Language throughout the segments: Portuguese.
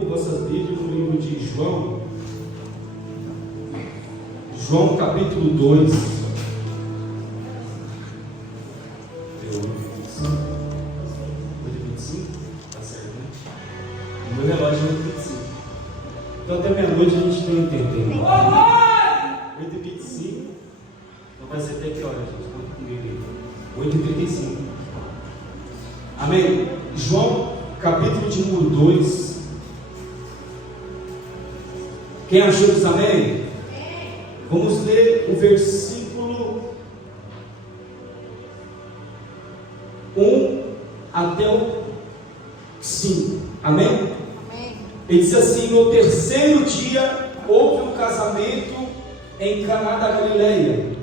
Vossas Bíblias no livro de João, João capítulo 2. Deu 8h25? Tá certo, né? O meu relógio é 8h25. Então até meia-noite a gente tem tempo. 8h25. Então vai ser até que hora, gente? Conta comigo aí. 8h35. Amém? João capítulo de número 2. Quem achou diz amém? Vamos ler o versículo 1 até o 5. Amém? Amém. Ele diz assim: no terceiro dia houve um casamento em Caná da Galileia.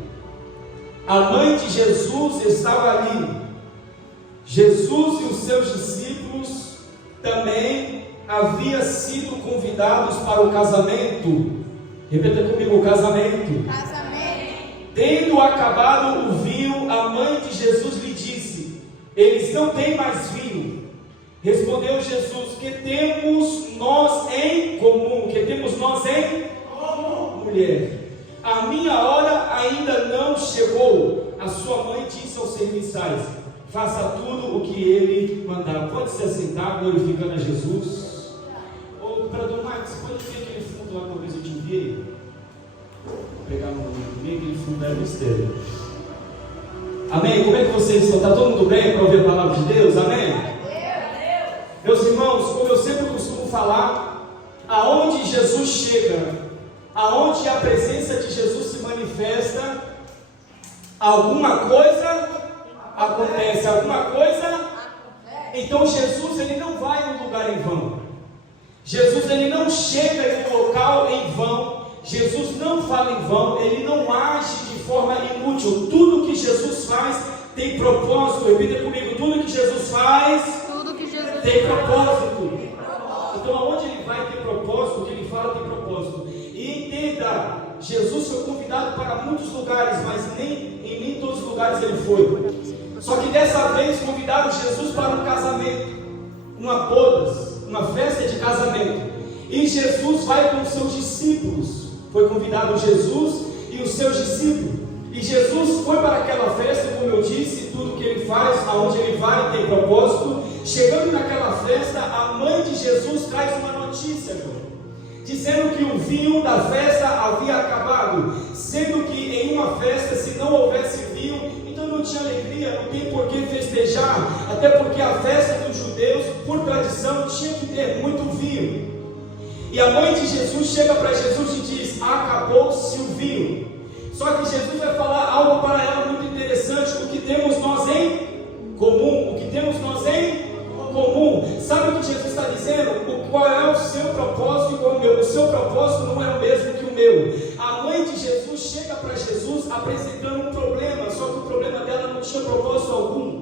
A mãe de Jesus estava ali. Jesus e os seus discípulos também haviam sido convidados para o casamento. Repita comigo: o casamento. Casamento. Tendo acabado o vinho, a mãe de Jesus lhe disse: eles não têm mais vinho. Respondeu Jesus: que temos nós em comum? Que temos nós em comum? Mulher, a minha hora ainda não chegou. A sua mãe disse aos serviçais: faça tudo o que ele mandar. Pode se assentar, glorificando a Jesus. Ô, Operador Marcos, você pode ver aquele fundo lá que talvez eu te enviei? Vou pegar no comigo, aquele fundo era mistério. Amém? Como é que vocês estão? Está todo mundo bem para ouvir a palavra de Deus? Amém? Meus irmãos, como eu sempre costumo falar, aonde Jesus chega, aonde a presença de Jesus se manifesta, alguma coisa acontece, alguma coisa. Então Jesus, ele não vai em um lugar em vão. Jesus, ele não chega em um local em vão. Jesus não fala em vão. Ele não age de forma inútil. Tudo que Jesus faz tem propósito. Repita comigo: tudo que Jesus faz tem propósito. Então aonde ele vai ter propósito, o que ele fala tem propósito. E entenda, Jesus foi convidado para muitos lugares, mas em nem todos os lugares ele foi. Só que dessa vez convidaram Jesus para um casamento, uma bodas, uma festa de casamento. E Jesus vai com os seus discípulos. Foi convidado Jesus e os seus discípulos. E Jesus foi para aquela festa, como eu disse, tudo que ele faz, aonde ele vai, tem propósito. Chegando naquela festa, a mãe de Jesus traz uma notícia, dizendo que o vinho da festa havia acabado. Sendo que em uma festa, se não houvesse vinho, então não tinha alegria, não tem por que festejar. Até porque a festa dos judeus, por tradição, tinha que ter muito vinho. E a mãe de Jesus chega para Jesus e diz: acabou-se o vinho. Só que Jesus vai falar algo para ela muito interessante: o que temos nós em comum. O que temos nós em comum. Sabe o que Jesus está dizendo? Qual é o seu propósito e qual é o meu? O seu propósito não é o mesmo que o meu. A mãe de Jesus chega para Jesus apresentando um problema, só que o problema dela não tinha propósito algum.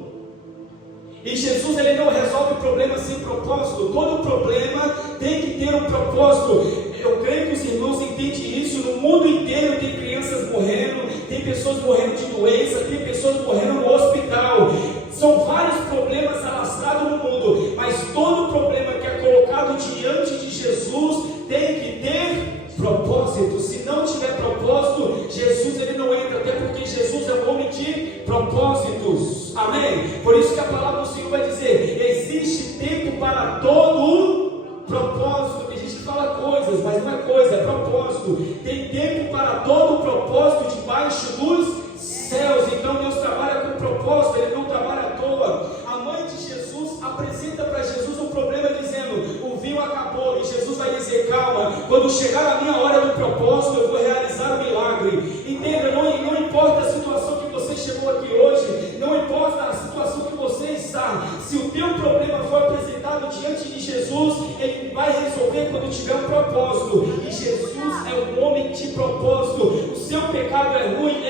E Jesus, ele não resolve o problema sem propósito. Todo problema tem que ter um propósito. Eu creio que os irmãos entendem isso. No mundo inteiro tem crianças morrendo, tem pessoas morrendo de doença, tem pessoas morrendo no hospital. São vários problemas alastrados no mundo, mas todo problema que é colocado diante de Jesus tem que ter propósito. Se não tiver propósito, Jesus, ele não entra, até porque Jesus é um homem de propósitos. Amém? Por isso que a palavra do Senhor vai dizer: existe tempo para todo propósito. Tem gente que fala coisas, mas não é coisa, é propósito. Tem tempo para todo propósito debaixo dos céus. Então Deus trabalha com propósito, ele não trabalha à toa. A mãe de Jesus apresenta para Jesus um problema, dizendo: o vinho acabou. E Jesus vai dizer: calma, quando chegar a minha hora do propósito, eu vou realizar o milagre. Entenda, não importa a situação que você chegou aqui hoje, não importa a situação que você está, se o teu problema for apresentado diante de Jesus, ele vai resolver quando tiver um propósito. E Jesus é um homem de propósito. O seu pecado é ruim,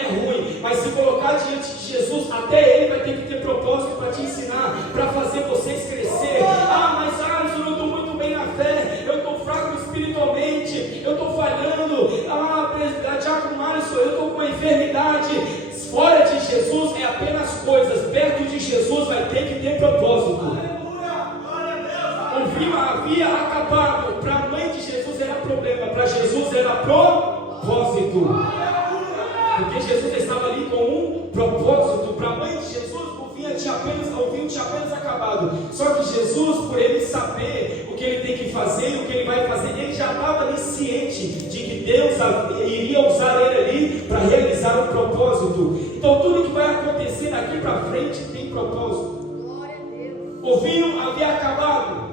mas se colocar diante de Jesus, até ele vai ter que ter propósito para te ensinar, para fazer vocês crescer. Mas Alisson, eu estou muito bem na fé, eu estou fraco espiritualmente, eu estou falhando. Diácono Alisson, eu estou com uma enfermidade. Fora de Jesus é apenas coisas, perto de Jesus vai ter que ter propósito. O vinho havia acabado, Jesus era propósito. Porque Jesus estava ali com um propósito. Para a mãe de Jesus, o vinho tinha apenas acabado. Só que Jesus, por ele saber o que ele tem que fazer, o que ele vai fazer, ele já estava ali ciente de que Deus iria usar ele ali para realizar um propósito. Então tudo que vai acontecer daqui para frente tem propósito. Glória a Deus. O vinho havia acabado.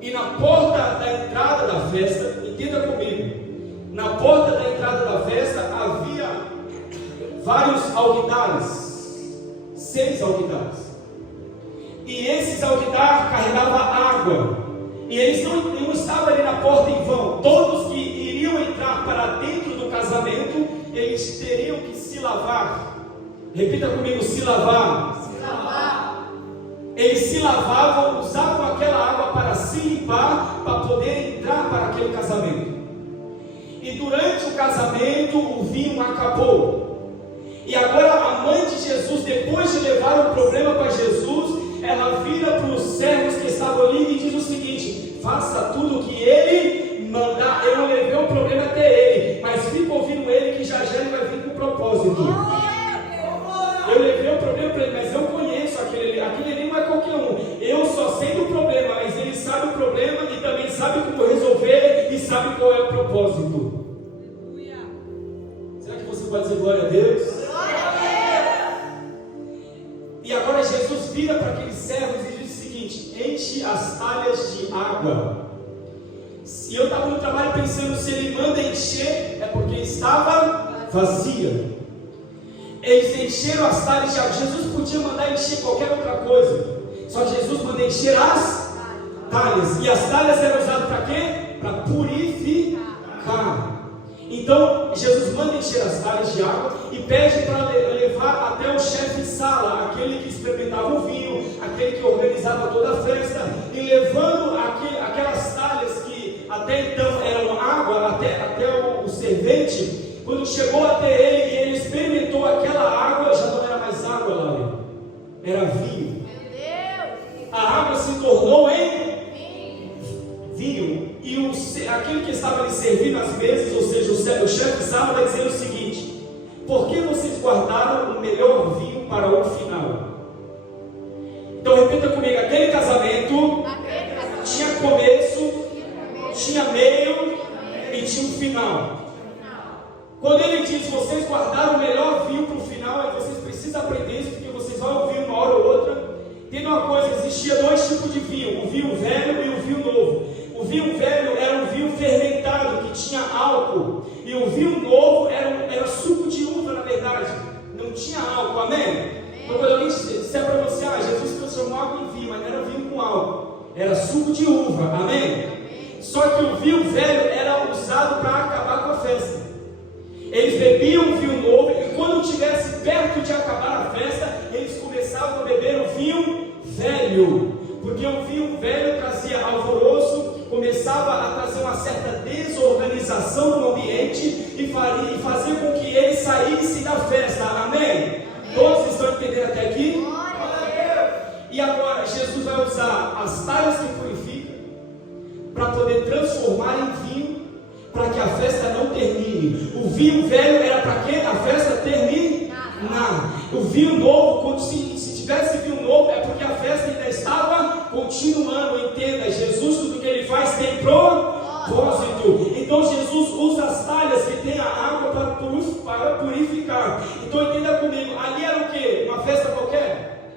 E na porta da entrada da festa, entenda comigo, na porta da entrada da festa havia vários alquidares, 6 alquidares. E esses alquidares carregavam água. E eles não estavam ali na porta em vão. Todos que iriam entrar para dentro do casamento, eles teriam que se lavar. Repita comigo, se lavar. Se lavar. Eles se lavavam, usavam aquela água para se limpar, para poder entrar para aquele casamento. E durante o casamento, o vinho acabou. E agora a mãe de Jesus, depois de levar o problema para Jesus, ela vira para os servos que estavam ali e diz o seguinte: faça tudo o que ele mandar. Eu não levei o problema até ele, mas fica ouvindo ele, que já ele vai vir com propósito. Eu levei o problema para ele, mas eu conheço aquele ali não é qualquer um. Eu só sei do problema, mas ele sabe o problema e também sabe como resolver e sabe qual é o propósito. Será que você pode dizer glória a Deus? Glória a Deus. E agora Jesus vira para aqueles servos e diz o seguinte: enche as talhas de água. E eu estava no trabalho pensando, se ele manda encher, é porque estava vazia. Eles encheram as talhas de água. Jesus podia mandar encher qualquer outra coisa, só que Jesus manda encher as talhas. E as talhas eram usadas para quê? Para purificar. Então Jesus manda encher as talhas de água e pede para levar até o chefe de sala, aquele que experimentava o vinho, aquele que organizava toda a festa. E levando aquelas talhas que até então eram água, até o servente, quando chegou até ele e ele experimentou aquela água, já não era mais água, Laura, era vinho. A água se tornou em vinho. E aquele que estava ali servindo as mesas, ou seja, o chefe de sala, vai dizer o seguinte: por que vocês guardaram o melhor vinho para o final? Então repita comigo: aquele casamento tinha começo, tinha meio e tinha um final. Quando ele diz vocês guardaram o melhor vinho para o final, vocês precisam aprender isso, porque vocês vão ouvir uma hora ou outra. Tem uma coisa: existia 2 tipos de vinho, o vinho velho e o vinho novo. O vinho velho era um vinho fermentado, que tinha álcool. E o vinho novo era suco de uva, na verdade. Não tinha álcool, amém? Então quando alguém disser para você: Jesus transformou água em vinho, mas não era vinho com álcool, era suco de uva, amém? Só que o vinho velho era usado para acabar com a festa. Eles bebiam o vinho novo e quando estivesse perto de acabar a festa, eles começavam a beber o vinho velho. Porque o vinho velho trazia alvoroço, começava a trazer uma certa desorganização no ambiente e fazia com que ele saísse da festa. Amém? Todos estão entendendo até aqui? E agora Jesus vai usar as talhas que purificam para poder transformar em vinho, para que a festa não termine. O vinho velho era para que a festa terminar. O vinho novo, se tivesse vinho novo, é porque a festa ainda estava continuando. Entenda, Jesus, tudo que ele faz tem propósito. Então Jesus usa as talhas que tem a água para purificar. Então entenda comigo, ali era o que? Uma festa qualquer?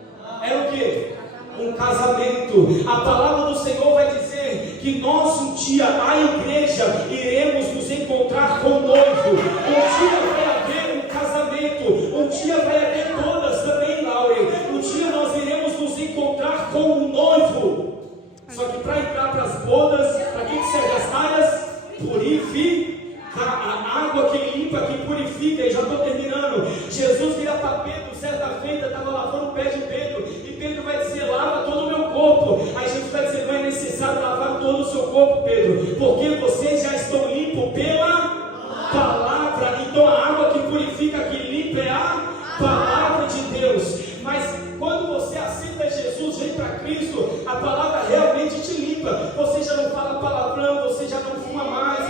Era o que? Um casamento. A palavra do Senhor vai dizer que nós um dia, a igreja, iremos nos encontrar com o noivo. Um dia vai haver um casamento. Um dia vai haver bodas também, Laure. Um dia nós iremos nos encontrar com o noivo. Só que para entrar para as bodas, para que serve as talhas? Purificar. A água que limpa, que purifica. E já estou terminando. Jesus vira para Pedro, certa feita, estava lavando o pé de Pedro. E Pedro vai dizer: lava todo o meu corpo. Aí Jesus vai dizer: não é necessário lavar todo o seu corpo, Pedro, porque vocês já estão limpos pela palavra. Então a água que purifica, que limpa, é a palavra de Deus. Mas quando você aceita Jesus, vem para Cristo, a palavra realmente te limpa. Você já não fala palavrão, você já não fuma mais,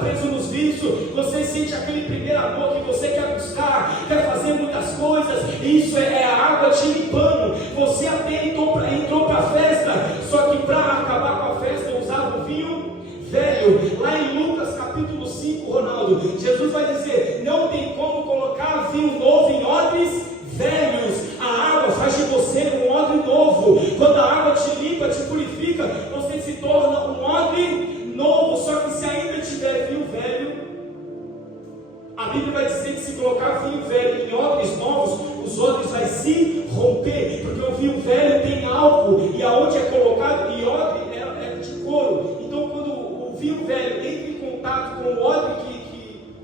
preso nos vícios, você sente aquele primeiro amor que você quer buscar, quer fazer muitas coisas, isso é a água te limpando. Você até entrou para a festa, só que para acabar com a festa usava o vinho velho. Lá em Lucas capítulo 5, Ronaldo, Jesus vai dizer: não tem como colocar vinho novo em odres velhos. A água faz de você um odre novo. Quando a água te limpa, te purifica, você se torna um odre novo. Só que se ainda tiver vinho velho, a Bíblia vai dizer que se colocar vinho velho em odres novos, os odres vai se romper, porque o vinho velho tem álcool, e aonde é colocado, e odre é de couro. Então quando o vinho velho entra em contato com o odre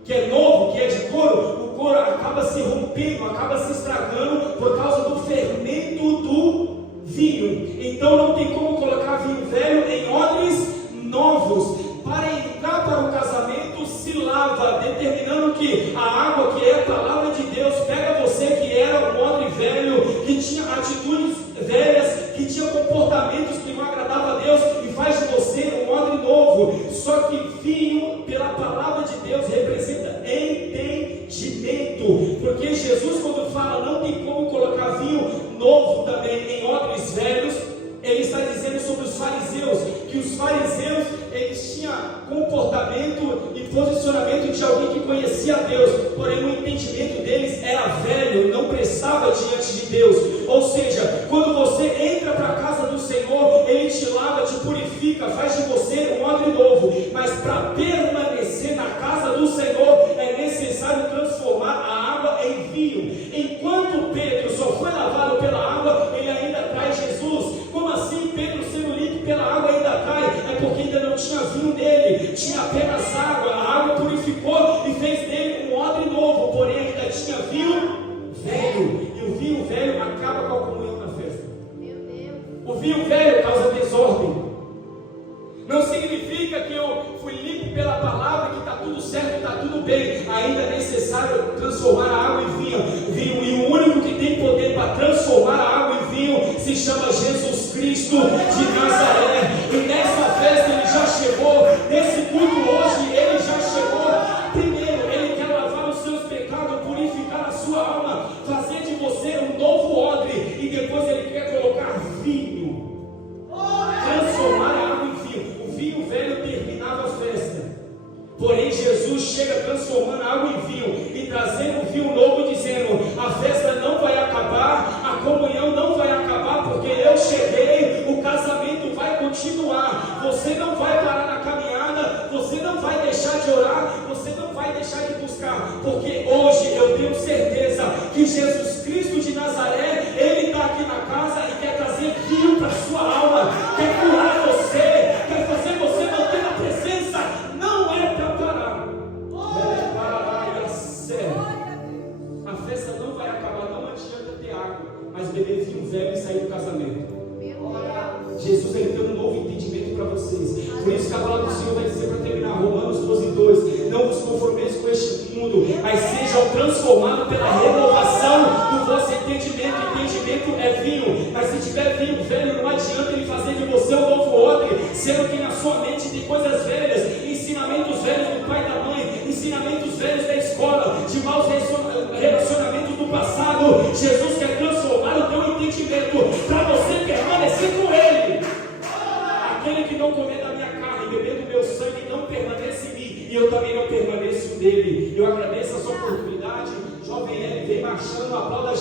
que é novo, que é de couro, o couro acaba se rompendo, acaba se estragando por causa do fermento do vinho. Então não tem como colocar vinho velho em odres novos. Para entrar para o casamento, se lava, determinando que a água, que é a palavra de Deus, pega você que era um odre velho, que tinha atitudes velhas, que tinha comportamentos que não agradavam a Deus, e faz de você um odre novo. Só que vinho, pela palavra de Deus, representa entendimento, porque Jesus, quando fala não tem como colocar vinho novo também em odres velhos, ele está dizendo sobre os fariseus, que os fariseus, eles tinham comportamento e posicionamento de alguém que conhecia a Deus, porém o entendimento deles era velho, não prestava diante de Deus. Ou seja, quando você entra para a casa do Senhor, Ele te lava, te purifica, faz de você um odre novo. Mas para permanecer na casa do Senhor, é necessário transformar a água em vinho. Enquanto Pedro só foi lavado pela água, ele ainda traz Jesus. Como assim Pedro sendo limpo pela água ainda cai? É porque ainda não tinha vinho nele, tinha apenas água. A água purificou e fez dele um odre novo, porém ainda tinha vinho velho, e o vinho velho acaba com a comunhão na festa. Meu Deus. O vinho velho causa desordem. Não significa que eu fui limpo pela palavra, que está tudo certo, está tudo bem. Ainda é necessário transformar a água em vinho. E o único que tem poder para transformar a água em vinho se chama Jesus Cristo de Nazaré. E nessa festa ele já chegou, nesse culto hoje ele já chegou. Primeiro, ele quer lavar os seus pecados, purificar a sua alma, fazer de você um novo odre. E depois ele quer colocar vinho, transformar a água em vinho. O vinho velho terminava a festa, porém Jesus chega transformando a água em vinho e trazendo um vinho novo, dizendo: a festa não vai acabar, a comunhão não vai acabar, porque eu cheguei, o casamento vai continuar. Você não vai parar na caminhada, você não vai deixar de orar, você não vai deixar de buscar, porque hoje eu tenho certeza que Jesus Cristo de Nazaré, Ele está aqui na casa e quer trazer vinho para a sua alma, quer curar você, quer fazer você manter a presença. Não é para parar, é para a sério. A festa não vai acabar, não adianta ter água, mas beber vinho velho e sair do casamento. Jesus, Ele tem um novo entendimento para vocês. Por isso que a palavra do Senhor vai dizer, para terminar, Romanos 12:2: não vos conformeis com este mundo, mas sejam transformados pela renovação do vosso entendimento. Entendimento é vinho, mas se tiver vinho velho, não adianta ele fazer de você um novo odre, sendo que na sua mente tem coisas velhas, ensinamentos velhos do pai e da mãe, ensinamentos velhos da escola, de maus relacionamentos do passado. Jesus quer transformar o teu entendimento para você permanecer com Ele. Aquele que não comer da minha carne e beber do meu sangue não permanece em mim, e eu também não permaneço nele. Eu agradeço a sua oportunidade. Jovem L, vem marchando, aplauda.